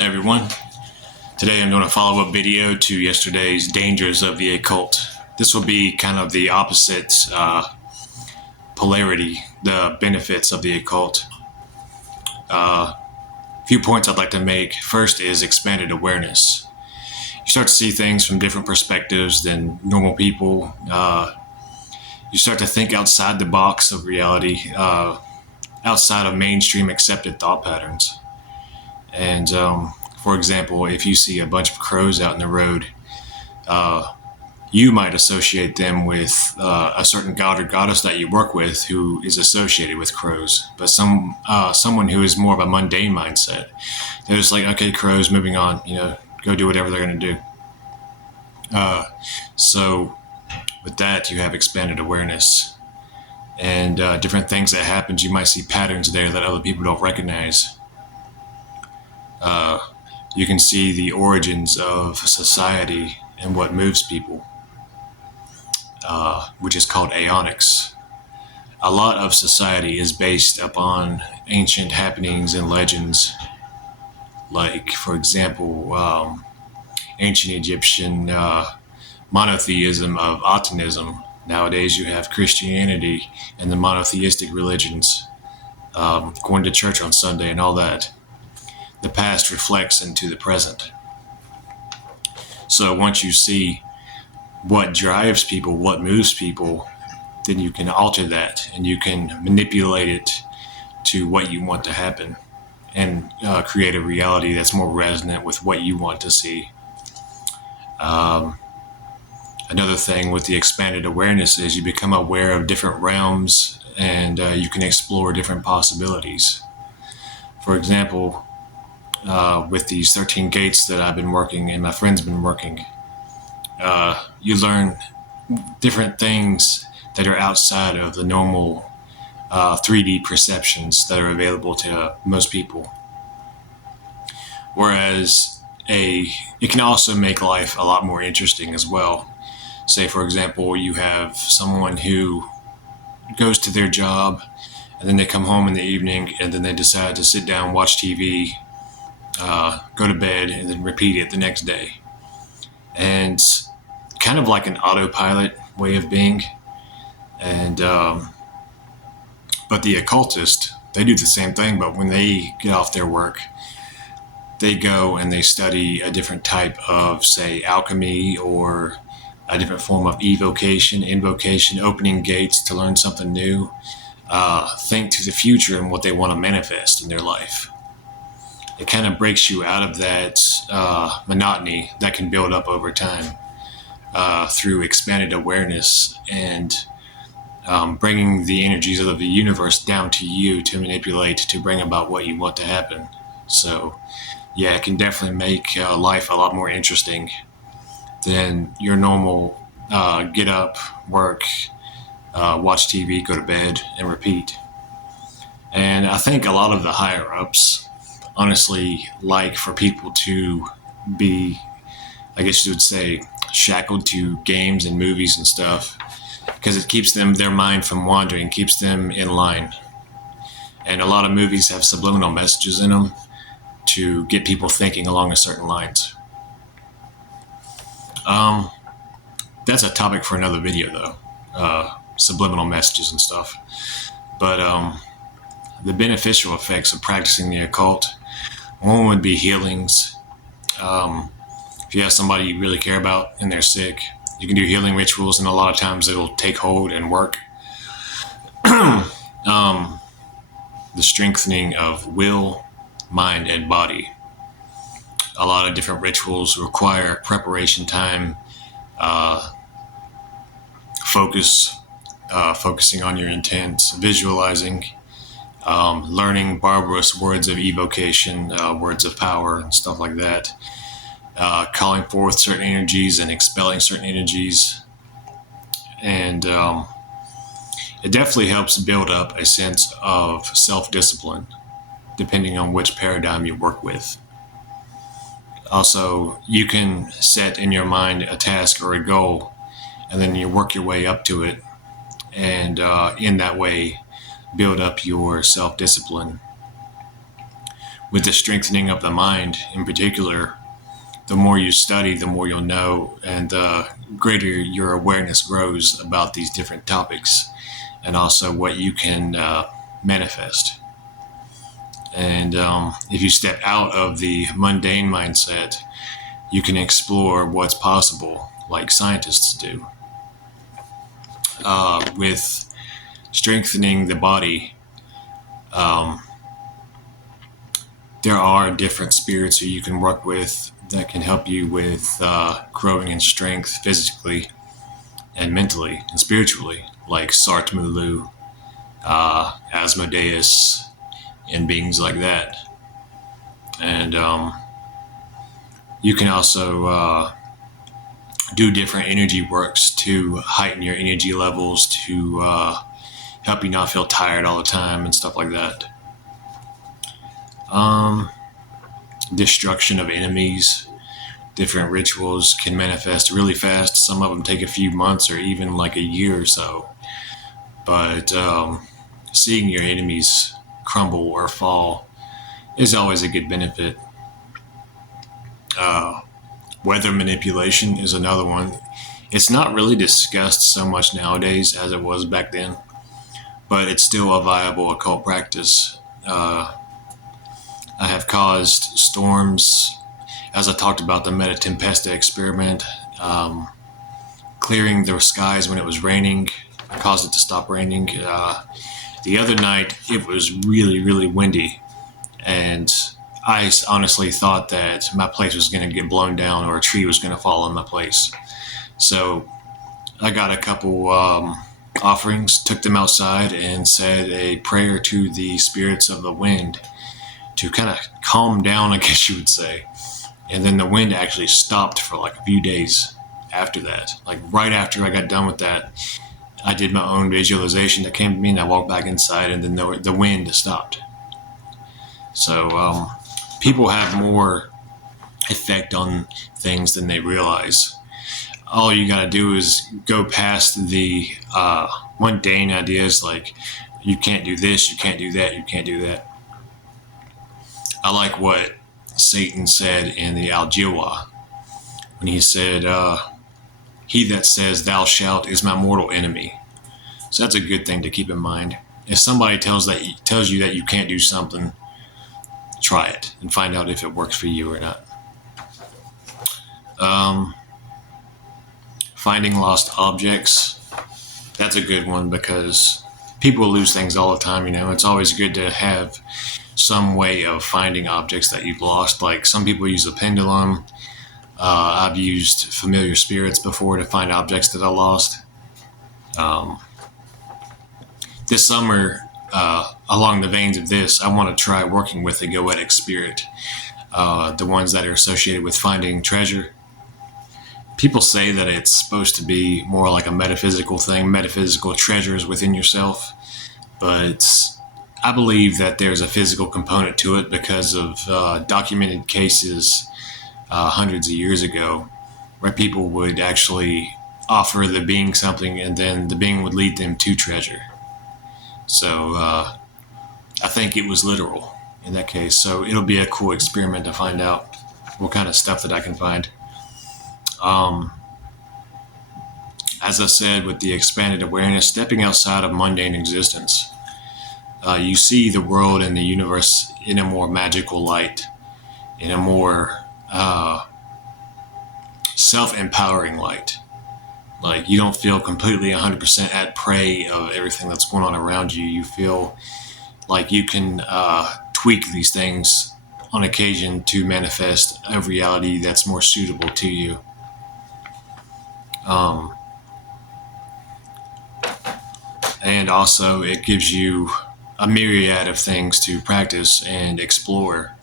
Hey everyone, today I'm doing a follow-up video to yesterday's Dangers of the Occult. This will be kind of the opposite polarity, the benefits of the occult. A few points I'd like to make. First is expanded awareness. You start to see things from different perspectives than normal people. You start to think outside the box of reality, outside of mainstream accepted thought patterns. And for example, if you see a bunch of crows out in the road, you might associate them with a certain god or goddess that you work with who is associated with crows. But someone who is more of a mundane mindset, they're just like, okay, crows, moving on, go do whatever they're going to do. So with that, you have expanded awareness and different things that happen. You might see patterns there that other people don't recognize. You can see the origins of society and what moves people, which is called aeonics. A lot of society is based upon ancient happenings and legends, like, for example, ancient Egyptian monotheism of Atonism. Nowadays you have Christianity and the monotheistic religions, going to church on Sunday and all that. The past reflects into the present. So once you see what drives people, what moves people, then you can alter that and you can manipulate it to what you want to happen and create a reality that's more resonant with what you want to see. Another thing with the expanded awareness is you become aware of different realms and you can explore different possibilities. For example, with these 13 gates that I've been working and my friend's been working, you learn different things that are outside of the normal 3D perceptions that are available to most people. Whereas it can also make life a lot more interesting as well. Say, for example, you have someone who goes to their job and then they come home in the evening and then they decide to sit down, watch TV, go to bed, and then repeat it the next day. And kind of like an autopilot way of being. And but the occultist, they do the same thing, but when they get off their work, they go and they study a different type of, say, alchemy, or a different form of evocation, invocation, opening gates to learn something new, think to the future and what they want to manifest in their life. It kind of breaks you out of that monotony that can build up over time through expanded awareness and bringing the energies of the universe down to you to manipulate, to bring about what you want to happen. So yeah, it can definitely make life a lot more interesting than your normal get up, work, watch TV, go to bed, and repeat. And I think a lot of the higher ups honestly like for people to be, I guess you would say, shackled to games and movies and stuff, because it keeps their mind from wandering, keeps them in line. And a lot of movies have subliminal messages in them to get people thinking along a certain lines. That's a topic for another video though, subliminal messages and stuff. But the beneficial effects of practicing the occult, one would be healings. If you have somebody you really care about and they're sick, you can do healing rituals, and a lot of times it'll take hold and work. The strengthening of will, mind, and body. A lot of different rituals require preparation time, focusing on your intent, visualizing, learning barbarous words of evocation, words of power, and stuff like that. Calling forth certain energies and expelling certain energies. And it definitely helps build up a sense of self-discipline, depending on which paradigm you work with. Also, you can set in your mind a task or a goal, and then you work your way up to it, and in that way build up your self-discipline. with the strengthening of the mind in particular, the more you study, the more you'll know, and the greater your awareness grows about these different topics, and also what you can manifest. And if you step out of the mundane mindset, you can explore what's possible, like scientists do. With strengthening the body, there are different spirits who you can work with that can help you with growing in strength physically and mentally and spiritually, like Sartmulu, Asmodeus, and beings like that. And you can also do different energy works to heighten your energy levels, to help you not feel tired all the time and stuff like that. Destruction of enemies. Different rituals can manifest really fast. Some of them take a few months or even like a year or so. But seeing your enemies crumble or fall is always a good benefit. Weather manipulation is another one. It's not really discussed so much nowadays as it was back then, but it's still a viable occult practice. I have caused storms, as I talked about the Meta Tempesta experiment, clearing the skies when it was raining, caused it to stop raining. The other night, it was really, really windy, and I honestly thought that my place was going to get blown down or a tree was going to fall on my place. So I got a couple offerings, took them outside, and said a prayer to the spirits of the wind to kind of calm down, I guess you would say. And then the wind actually stopped for like a few days after that. Like right after I got done with that, I did my own visualization that came to me, and I walked back inside, and then the wind stopped. So people have more effect on things than they realize. All you got to do is go past the mundane ideas like you can't do this, you can't do that, you can't do that. I like what Satan said in the Al-Jiwa when he said, he that says thou shalt is my mortal enemy. So that's a good thing to keep in mind. If somebody tells you that you can't do something, try it and find out if it works for you or not. Finding lost objects. That's a good one because people lose things all the time. It's always good to have some way of finding objects that you've lost. Like some people use a pendulum. I've used familiar spirits before to find objects that I lost. This summer, along the veins of this, I want to try working with the Goetic spirit, the ones that are associated with finding treasure. People say that it's supposed to be more like a metaphysical thing, metaphysical treasures within yourself, but I believe that there's a physical component to it because of documented cases hundreds of years ago where people would actually offer the being something and then the being would lead them to treasure. So I think it was literal in that case. So it'll be a cool experiment to find out what kind of stuff that I can find. As I said, with the expanded awareness, stepping outside of mundane existence, you see the world and the universe in a more magical light, in a more self-empowering light. Like you don't feel completely 100% at prey of everything that's going on around you. You feel like you can tweak these things on occasion to manifest a reality that's more suitable to you. And also it gives you a myriad of things to practice and explore.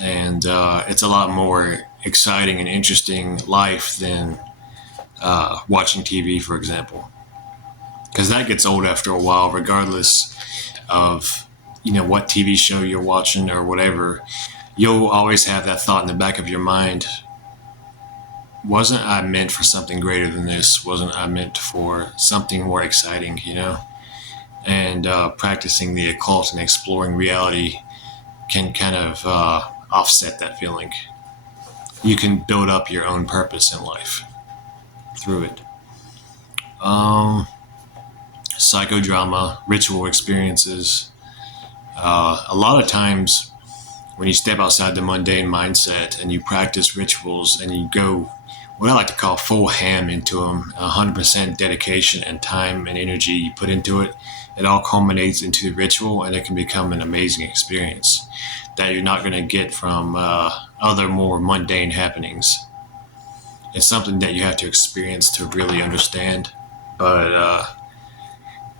And it's a lot more exciting and interesting life than watching TV, for example. Because that gets old after a while, regardless of what TV show you're watching or whatever. You'll always have that thought in the back of your mind. Wasn't I meant for something greater than this? Wasn't I meant for something more exciting, And practicing the occult and exploring reality can kind of offset that feeling. You can build up your own purpose in life through it. Psychodrama, ritual experiences. A lot of times when you step outside the mundane mindset and you practice rituals and you go what I like to call full ham into them, 100% dedication and time and energy you put into it, it all culminates into the ritual, and it can become an amazing experience that you're not going to get from other more mundane happenings. It's something that you have to experience to really understand. But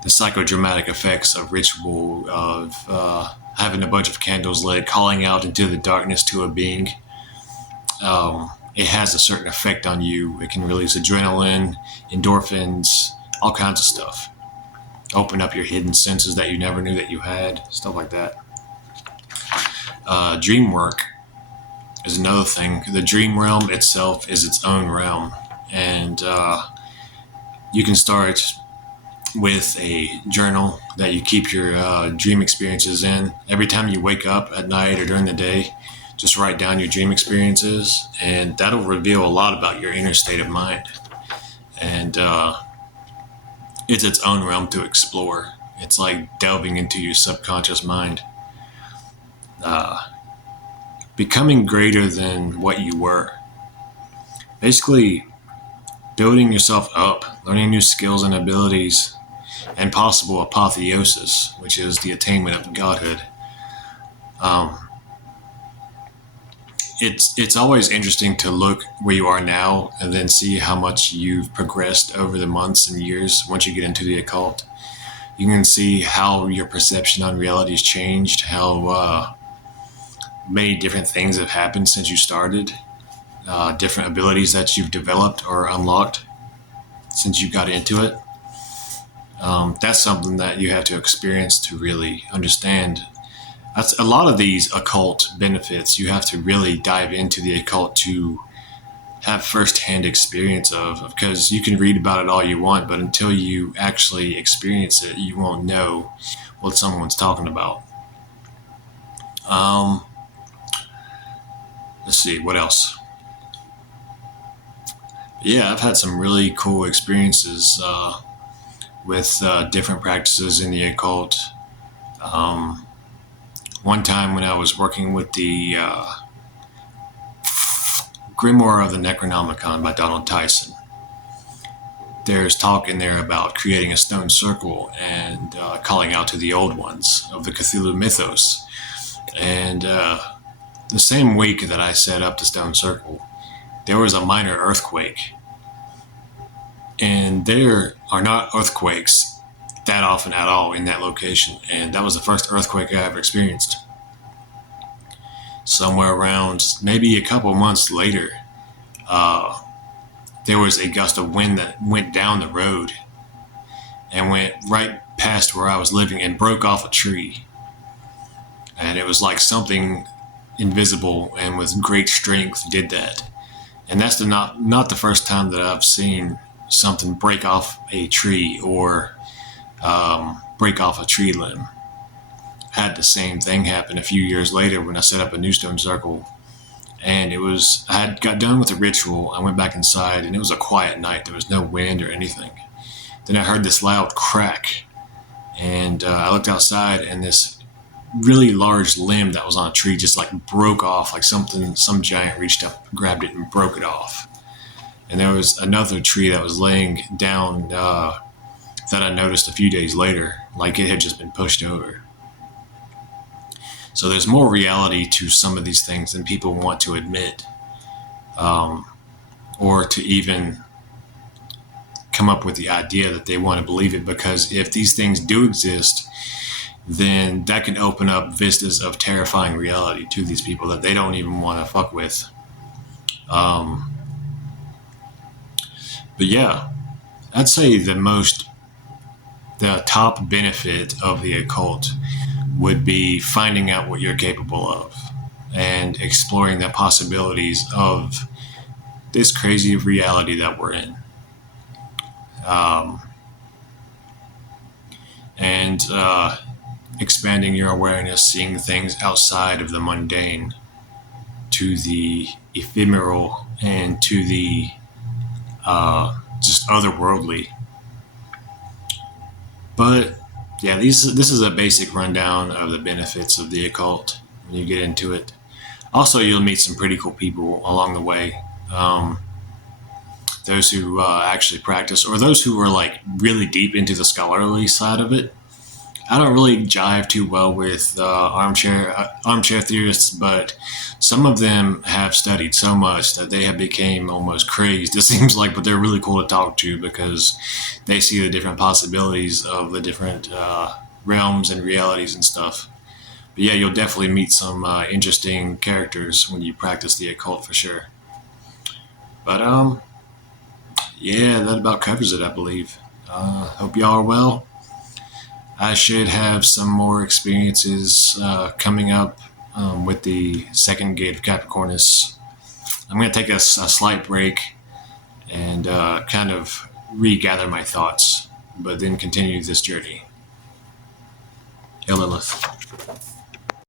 the psychodramatic effects of ritual, of having a bunch of candles lit, calling out into the darkness to a being, it has a certain effect on you. It can release adrenaline, endorphins, all kinds of stuff. Open up your hidden senses that you never knew that you had, stuff like that. Dream work is another thing. The dream realm itself is its own realm. And you can start with a journal that you keep your dream experiences in. Every time you wake up at night or during the day, just write down your dream experiences, and that'll reveal a lot about your inner state of mind. And it's its own realm to explore. It's like delving into your subconscious mind. Becoming greater than what you were. Basically, building yourself up, learning new skills and abilities, and possible apotheosis, which is the attainment of godhood. It's always interesting to look where you are now and then see how much you've progressed over the months and years once you get into the occult. You can see how your perception on reality has changed, how many different things have happened since you started, different abilities that you've developed or unlocked since you got into it. That's something that you have to experience to really understand. That's a lot of these occult benefits you have to really dive into the occult to have first-hand experience of, because you can read about it all you want, but until you actually experience it, you won't know what someone's talking about. Let's see, what else? Yeah, I've had some really cool experiences with different practices in the occult. One time when I was working with the Grimoire of the Necronomicon by Donald Tyson, there's talk in there about creating a stone circle and calling out to the old ones of the Cthulhu mythos. And the same week that I set up the stone circle, there was a minor earthquake. And there are not earthquakes that often at all in that location. And that was the first earthquake I ever experienced. Somewhere around maybe a couple months later, there was a gust of wind that went down the road and went right past where I was living and broke off a tree. And it was like something invisible and with great strength did that. And that's not the first time that I've seen something break off a tree or break off a tree limb. I had the same thing happen a few years later when I set up a new stone circle. And I had got done with the ritual. I went back inside, and it was a quiet night. There was no wind or anything. Then I heard this loud crack, and I looked outside, and this really large limb that was on a tree just like broke off, like some giant reached up, grabbed it, and broke it off. And there was another tree that was laying down that I noticed a few days later, like it had just been pushed over. So there's more reality to some of these things than people want to admit, or to even come up with the idea that they want to believe it, because if these things do exist, then that can open up vistas of terrifying reality to these people that they don't even want to fuck with. But yeah, I'd say the top benefit of the occult would be finding out what you're capable of and exploring the possibilities of this crazy reality that we're in. And expanding your awareness, seeing things outside of the mundane to the ephemeral and to the just otherworldly. But yeah, this is a basic rundown of the benefits of the occult when you get into it. Also, you'll meet some pretty cool people along the way. Those who actually practice, or those who are like really deep into the scholarly side of it. I don't really jive too well with armchair theorists, but some of them have studied so much that they have become almost crazed. It seems like, but they're really cool to talk to because they see the different possibilities of the different realms and realities and stuff. But yeah, you'll definitely meet some interesting characters when you practice the occult for sure. But yeah, that about covers it, I believe. Hope y'all are well. I should have some more experiences coming up with the second gate of Capricornus. I'm going to take a slight break and kind of regather my thoughts, but then continue this journey. Hail Lilith.